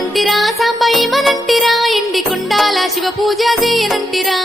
ఏమనంటిరా సాంబ ఏమనంటిరా ఎండి కుండాల శివ పూజ చేయనంటిరా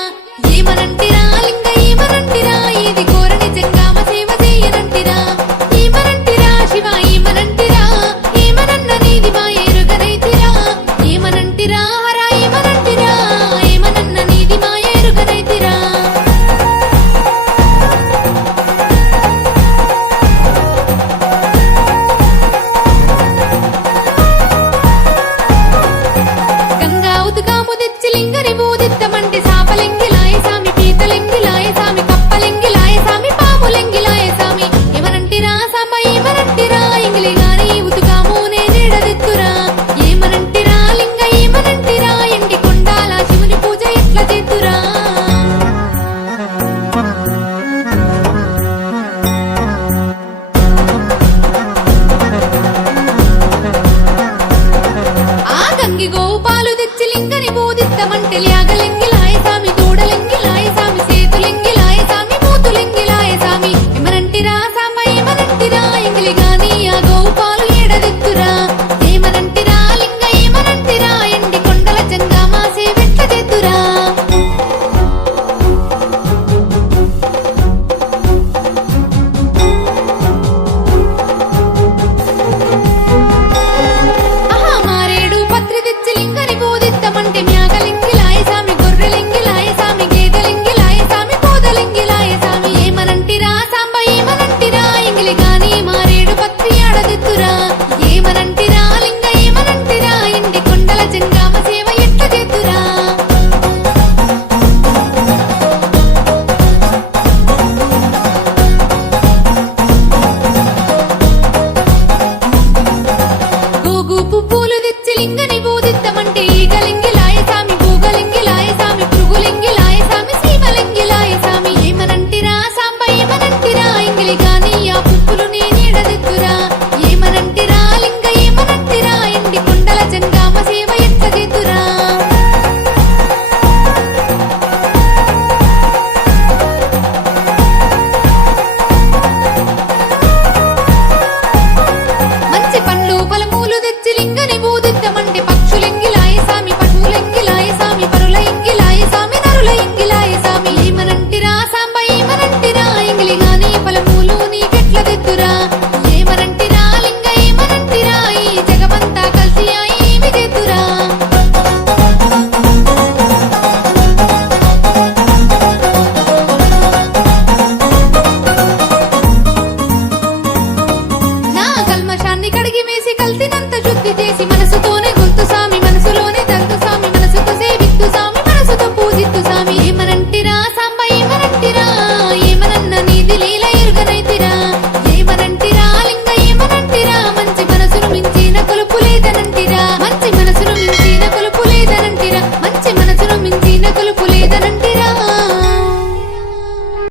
वाटली अगल